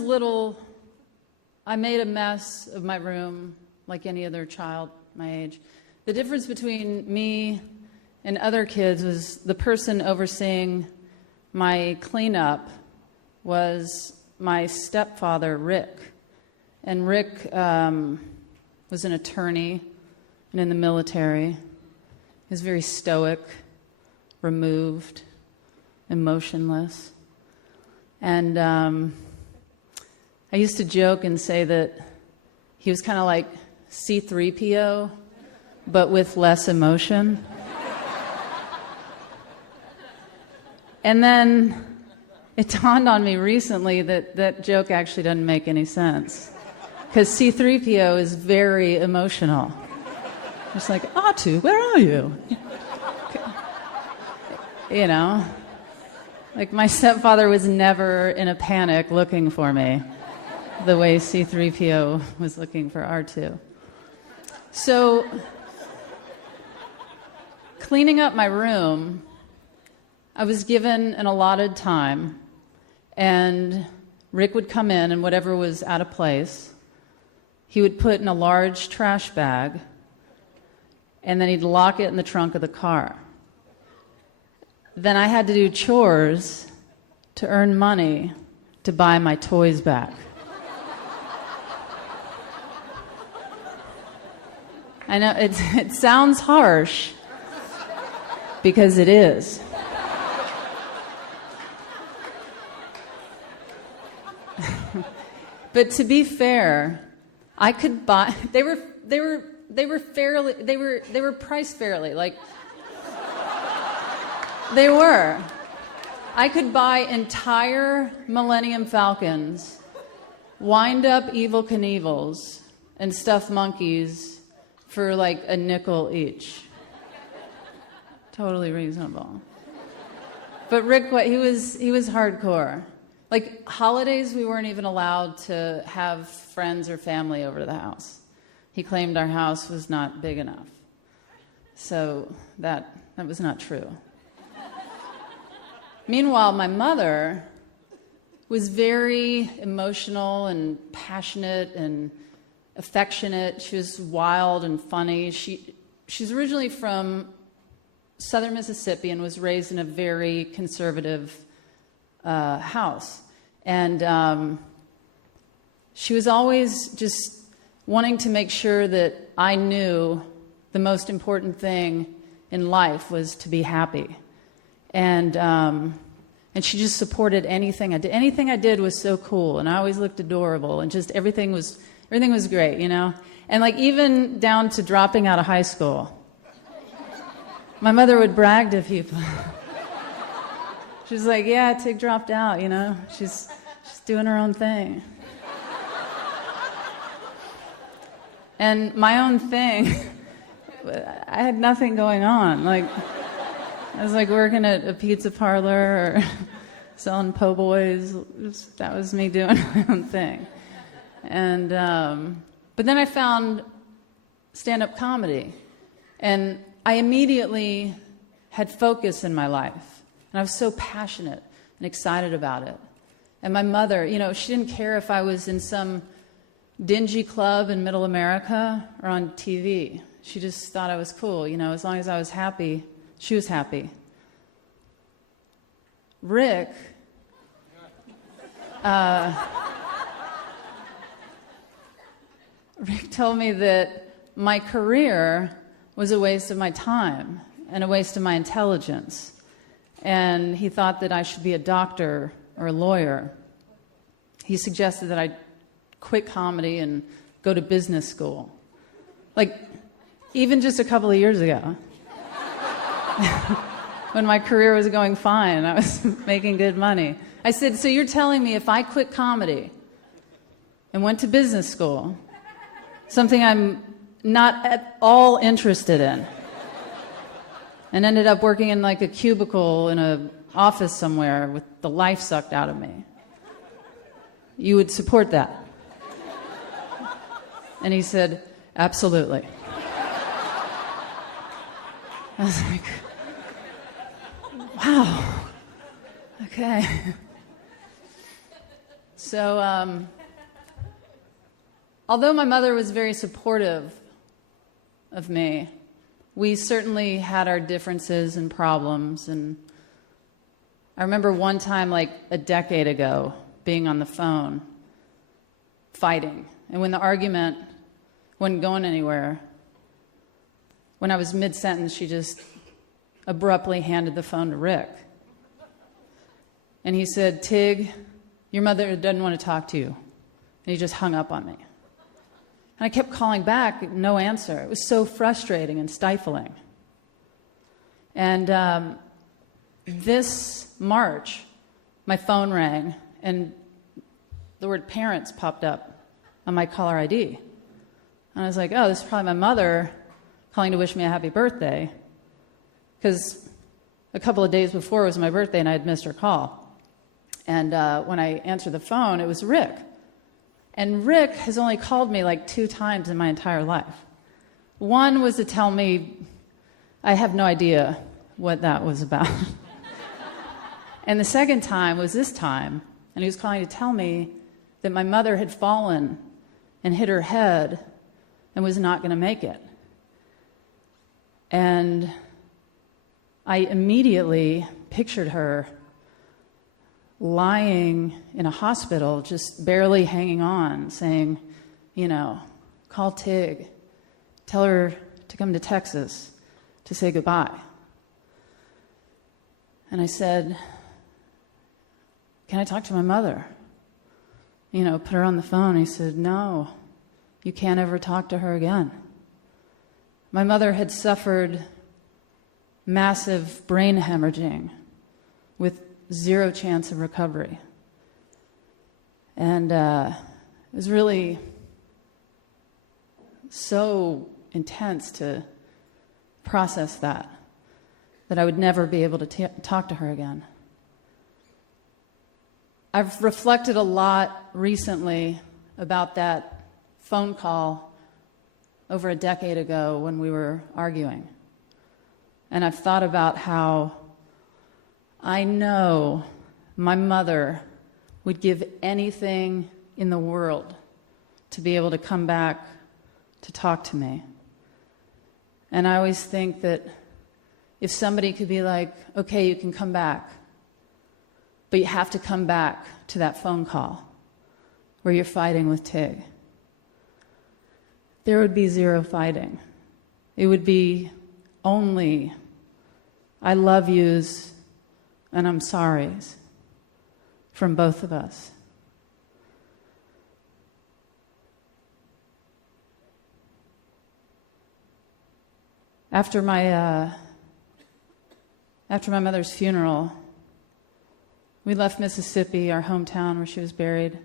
was little, I made a mess of my room like any other child my age. The difference between me and other kids was the person overseeing my cleanup was my stepfather, Rick. And Rick was an attorney and in the military. He was very stoic, removed, emotionless. And I used to joke and say that he was kind of like C-3PO, but with less emotion. And then it dawned on me recently that that joke actually doesn't make any sense. Because C-3PO is very emotional. It's like, Atu, where are you? You know? Like, my stepfather was never in a panic looking for me the way C-3PO was looking for R2. So, cleaning up my room, I was given an allotted time, and Rick would come in, and whatever was out of place, he would put in a large trash bag, and then he'd lock it in the trunk of the car. Then I had to do chores to earn money to buy my toys back. I know it sounds harsh, because it is. But to be fair, I could buy. They were priced fairly. Like, they were. I could buy entire Millennium Falcons, wind up Evel Knievels, and stuffed monkeys for like a nickel each. Totally reasonable. But Rick, he was hardcore. Like, holidays, we weren't even allowed to have friends or family over to the house. He claimed our house was not big enough. So that was not true. Meanwhile, my mother was very emotional and passionate and affectionate. She was wild and funny. She's originally from southern Mississippi and was raised in a very conservative house. And she was always just wanting to make sure that I knew the most important thing in life was to be happy. And she just supported anything I did. Anything I did was so cool, and I always looked adorable, and just everything was great, you know? And like, even down to dropping out of high school, my mother would brag to people. She's like, yeah, Tig dropped out, you know? She's doing her own thing. And my own thing, I had nothing going on. Like, I was like working at a pizza parlor or selling po' boys. That was me doing my own thing. And but then I found stand-up comedy, and I immediately had focus in my life, and I was so passionate and excited about it. And my mother, you know, she didn't care if I was in some dingy club in Middle America or on TV. She just thought I was cool, you know, as long as I was happy, she was happy. Rick, Rick told me that my career was a waste of my time and a waste of my intelligence. And he thought that I should be a doctor or a lawyer. He suggested that I quit comedy and go to business school. Like, even just a couple of years ago, when my career was going fine and I was making good money. I said, so you're telling me if I quit comedy and went to business school, something I'm not at all interested in, and ended up working in like a cubicle in an office somewhere with the life sucked out of me, you would support that? And he said, absolutely. I was like, wow, okay. So, although my mother was very supportive of me, we certainly had our differences and problems. And I remember one time, like a decade ago, being on the phone, fighting. And when the argument wasn't going anywhere, when I was mid-sentence, she just abruptly handed the phone to Rick. And he said, "Tig, your mother doesn't want to talk to you." And he just hung up on me. And I kept calling back, no answer. It was so frustrating and stifling. And this March, my phone rang, and the word parents popped up on my caller ID. And I was like, oh, this is probably my mother calling to wish me a happy birthday, because a couple of days before it was my birthday and I had missed her call. And when I answered the phone, it was Rick. And Rick has only called me like 2 times in my entire life. One was to tell me, I have no idea what that was about. And the second time was this time, and he was calling to tell me that my mother had fallen and hit her head and was not going to make it. And I immediately pictured her lying in a hospital, just barely hanging on, saying, call Tig, tell her to come to Texas to say goodbye. And I said, can I talk to my mother? Put her on the phone. He said, no, you can't ever talk to her again. My mother had suffered massive brain hemorrhaging with 0 chance of recovery. And it was really so intense to process that I would never be able to talk to her again. I've reflected a lot recently about that phone call over a decade ago when we were arguing. And I've thought about how I know my mother would give anything in the world to be able to come back to talk to me. And I always think that if somebody could be like, okay, you can come back, but you have to come back to that phone call where you're fighting with Tig, there would be 0 fighting. It would be only I love yous and I'm sorry's from both of us. After my mother's funeral, we left Mississippi, our hometown where she was buried,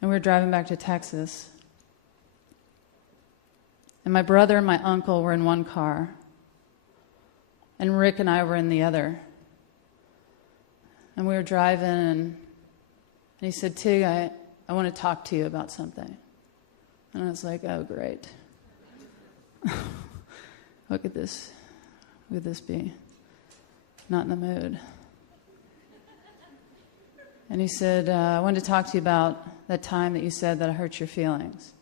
and we were driving back to Texas. And my brother and my uncle were in one car, and Rick and I were in the other. And we were driving, and he said, Tig, I want to talk to you about something. And I was like, oh, great. What could this be? Not in the mood. And he said, I wanted to talk to you about that time that you said that I hurt your feelings.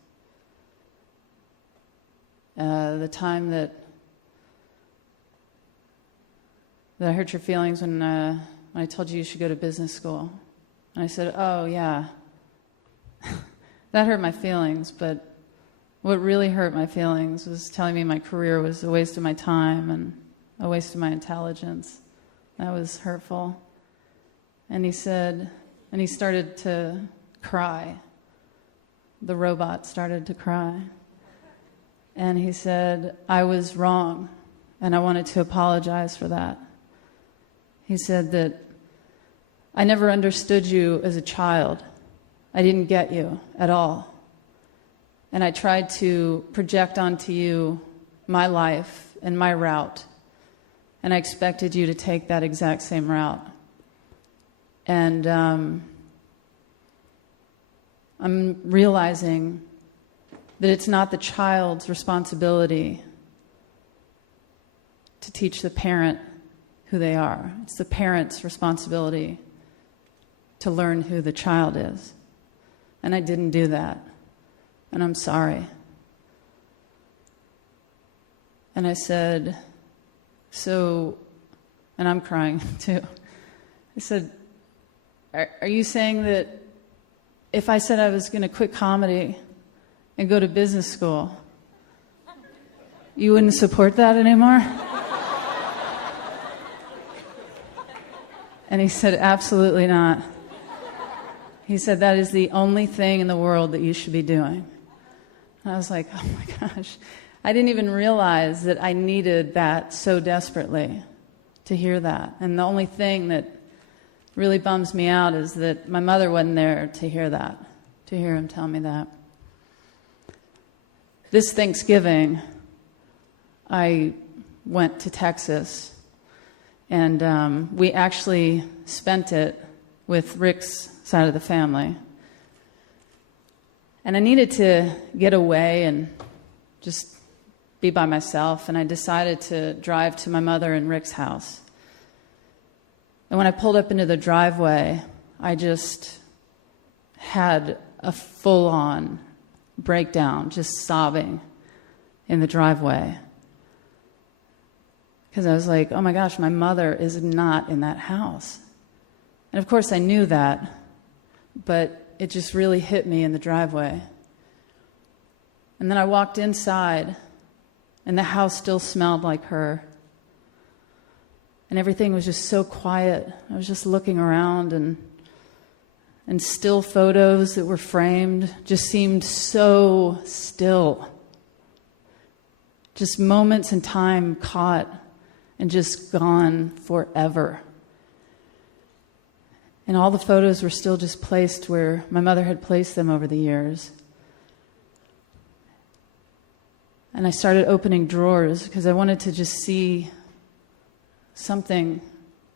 The time that I hurt your feelings when I told you should go to business school. And I said, oh, yeah. That hurt my feelings, but what really hurt my feelings was telling me my career was a waste of my time and a waste of my intelligence. That was hurtful. And he said, and he started to cry. The robot started to cry. And he said, I was wrong, and I wanted to apologize for that. He said that I never understood you as a child. I didn't get you at all. And I tried to project onto you my life and my route. And I expected you to take that exact same route. And I'm realizing that it's not the child's responsibility to teach the parent who they are. It's the parent's responsibility to learn who the child is. And I didn't do that. And I'm sorry. And I said, and I'm crying too. I said, are you saying that if I said I was going to quit comedy and go to business school, you wouldn't support that anymore? And he said, absolutely not. He said, that is the only thing in the world that you should be doing. And I was like, oh my gosh. I didn't even realize that I needed that so desperately to hear that. And the only thing that really bums me out is that my mother wasn't there to hear that, to hear him tell me that. This Thanksgiving, I went to Texas, and we actually spent it with Rick's side of the family. And I needed to get away and just be by myself, and I decided to drive to my mother and Rick's house. And when I pulled up into the driveway, I just had a full-on breakdown, just sobbing in the driveway. Because I was like, oh my gosh, my mother is not in that house. And of course I knew that, but it just really hit me in the driveway. And then I walked inside, and the house still smelled like her. And everything was just so quiet. I was just looking around, and still photos that were framed just seemed so still. Just moments in time caught and just gone forever. And all the photos were still just placed where my mother had placed them over the years. And I started opening drawers because I wanted to just see something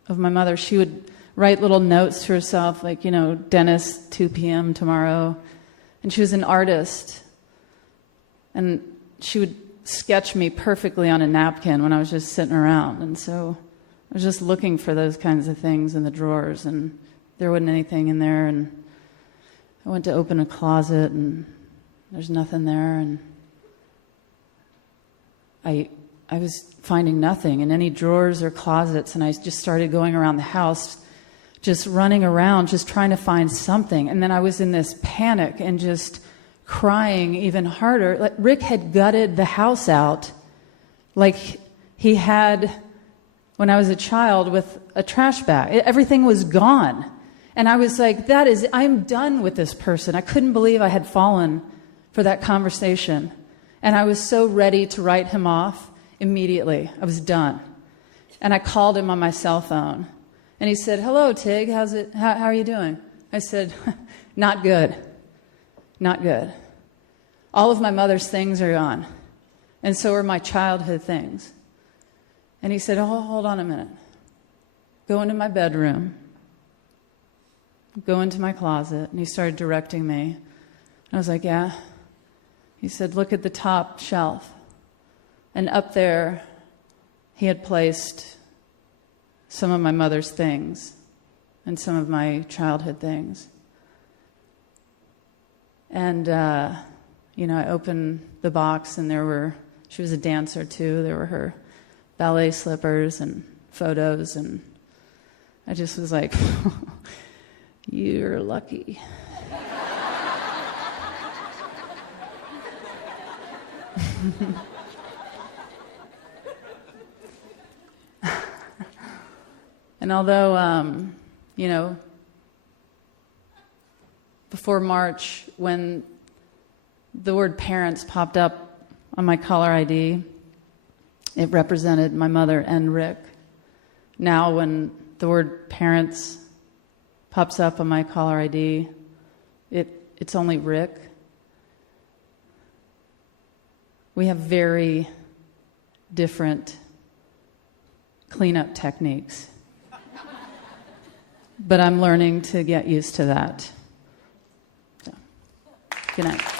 of my mother. She would write little notes to herself, like, dentist, 2 p.m. tomorrow. And she was an artist. And she would sketch me perfectly on a napkin when I was just sitting around. And so I was just looking for those kinds of things in the drawers, and there wasn't anything in there. And I went to open a closet, and there's nothing there. And I was finding nothing in any drawers or closets, and I just started going around the house, just running around, just trying to find something. And then I was in this panic and just crying even harder. Like Rick had gutted the house out like he had when I was a child with a trash bag. Everything was gone. And I was like, I'm done with this person. I couldn't believe I had fallen for that conversation. And I was so ready to write him off immediately. I was done. And I called him on my cell phone. And he said, hello, Tig, how's it? How are you doing? I said, not good. Not good. All of my mother's things are gone. And so are my childhood things. And he said, oh, hold on a minute. Go into my bedroom. Go into my closet. And he started directing me. I was like, yeah. He said, look at the top shelf. And up there, he had placed some of my mother's things and some of my childhood things. And, I opened the box, and she was a dancer too. There were her ballet slippers and photos, and I just was like, you're lucky. And although, before March, when the word parents popped up on my caller ID, it represented my mother and Rick. Now, when the word parents pops up on my caller ID, it's only Rick. We have very different cleanup techniques. But I'm learning to get used to that. So, good night.